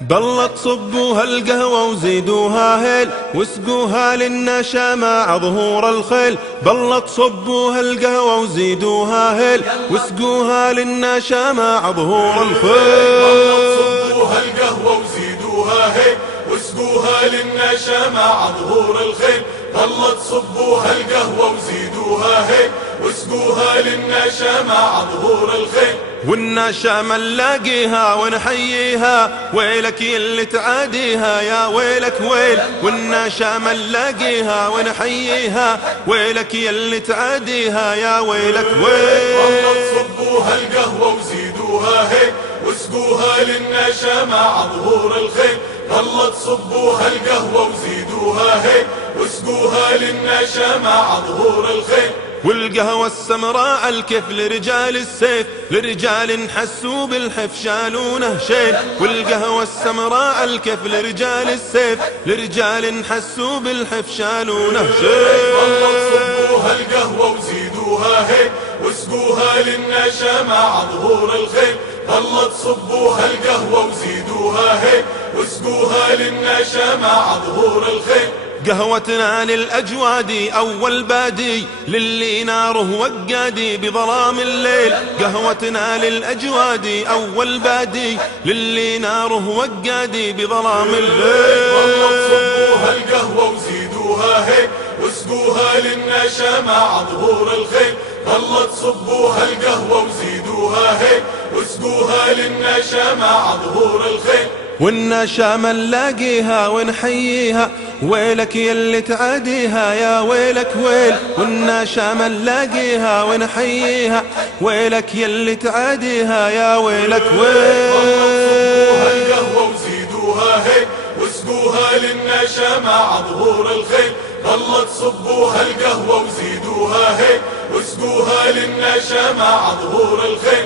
بالله تصبوها القهوة وزيدوها هيل واسقوها للنشا مع ظهور الخيل. بالله تصبوها القهوة وزيدوها هيل واسقوها للنشا مع ظهور الخيل. بالله تصبوها القهوة وزيدوها هيل واسقوها للنشا مع ظهور الخيل. بالله تصبوها القهوة وزيدوها هيل واسقوها للنشا مع ظهور الخيل. والنشا ما نلاقيها ونحييها، ويلك يلي تعاديها يا ويلك ويل. والنشا ما نلاقيها ونحييها، ويلك يلي تعاديها يا ويلك ويل. بالله تصبوها القهوة وزيدوها هيل واسقوها للنشا مع ظهور الخيل. بالله تصبوها القهوة وزيدوها هيل واسقوها للنشا مع ظهور الخيل. والقهوة السمراء الكيف لرجال السيف، لرجال حسوا بالحف شالونه شيل. والقهوة السمراء الكيف لرجال السيف، لرجال حسوا بالحف شالونه شيل. بالله تصبوها القهوة وزيدوها هيل واسقوها للنشا مع ظهور الخيل. بالله تصبوها القهوة وزيدوها هيل واسقوها للنشا مع ظهور الخيل. قهوتنا للأجوادي أول بادي، للي ناره وقادي بظلام الليل. قهوتنا للأجوادي أول بادي، للي ناره وقادي بظلام الليل. بالله تصبوها القهوة وزيدوها هيل واسقوها للنشا مع ظهور الخيل. بالله تصبوها القهوة وزيدوها هيل واسقوها للنشا مع ظهور الخيل. والنشا ما نلاقيها ونحييها، ويلك يلي تعاديها يا ويلك ويل. والنشا ما نلاقيها ونحييها، ويلك يلي تعاديها يا ويلك ويل. تصبوها القهوة وزيدوها هيل واسقوها للنشا مع ظهور الخيل. بالله تصبوها القهوة وزيدوها هيل واسقوها للنشا مع ظهور الخيل.